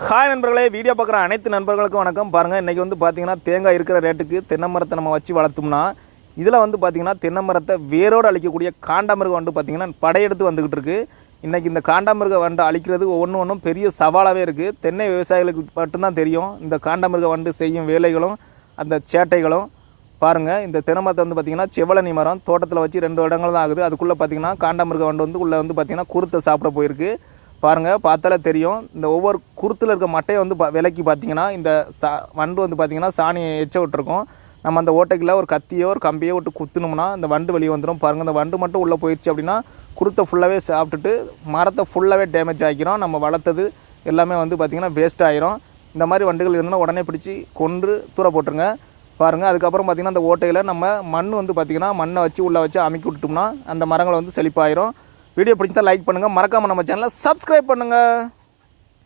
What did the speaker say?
Hi நண்பர்களே video பார்க்குற அனைத்து நண்பர்களுக்கும் வணக்கம். பாருங்கள் இன்றைக்கி வந்து பார்த்திங்கன்னா தேங்காய் இருக்கிற ரேட்டுக்கு தென்னை மரத்தை நம்ம வச்சு வளர்த்தோம்னா இதில் வந்து பார்த்திங்கன்னா தென்னை மரத்தை வேரோடு அழிக்கக்கூடிய காண்டாமிருகம் வந்து பார்த்திங்கன்னா படையெடுத்து வந்துக்கிட்டு இருக்குது இன்றைக்கி இந்த காண்டாமிருக வண்டு அழிக்கிறது ஒன்று ஒன்றும் பெரிய சவாலாகவே இருக்குது தென்னை விவசாயிகளுக்கு மட்டும்தான் தெரியும். இந்த காண்டாமிருக வண்டு செய்யும் வேலைகளும் அந்த சேட்டைகளும். பாருங்கள் இந்த தென்னை மரத்தை வந்து பார்த்திங்கன்னா செவலனி மரம் தோட்டத்தில் வச்சு ரெண்டு இடங்கள் தான் ஆகுது. அதுக்குள்ளே பார்த்தீங்கன்னா காண்டாமிருக வண்டு வந்து உள்ளே வந்து பார்த்திங்கன்னா குருத்தை சாப்பிட போயிருக்கு. பாருங்கள் பார்த்தாலே தெரியும். இந்த ஒவ்வொரு குருத்தில் இருக்க மட்டையை வந்து பா விலைக்கு பார்த்தீங்கன்னா இந்த சா வண்டு வந்து பார்த்திங்கன்னா சாணியை எச்ச விட்டுருக்கோம். நம்ம அந்த ஓட்டைக்குள்ள ஒரு கத்தியோ ஒரு கம்பியோ விட்டு குத்துனோம்னா இந்த வண்டு வெளியே வந்துடும் பாருங்கள் இந்த வண்டு மட்டும் உள்ளே போயிடுச்சு அப்படின்னா குருத்தை ஃபுல்லாகவே சாப்பிட்டுட்டு மரத்தை ஃபுல்லாகவே டேமேஜ் ஆகிக்கிறோம் நம்ம வளர்த்தது எல்லாமே வந்து பார்த்திங்கன்னா வேஸ்ட் ஆகிரும் இந்த மாதிரி வண்டுகள் இருந்ததுன்னா உடனே பிடிச்சி கொன்று தூர போட்டுருங்க. பாருங்கள் அதுக்கப்புறம் பார்த்திங்கன்னா அந்த ஓட்டையில் நம்ம மண் வந்து பார்த்திங்கன்னா மண்ணை வச்சு உள்ளே வச்சு அமைக்கி விட்டோம்னா அந்த மரங்கள் வந்து செழிப்பாயிரும். வீடியோ பிடிச்சா லைக் பண்ணுங்கள் மறக்காமல் நம்ம சேனலை சப்ஸ்கிரைப் பண்ணுங்கள்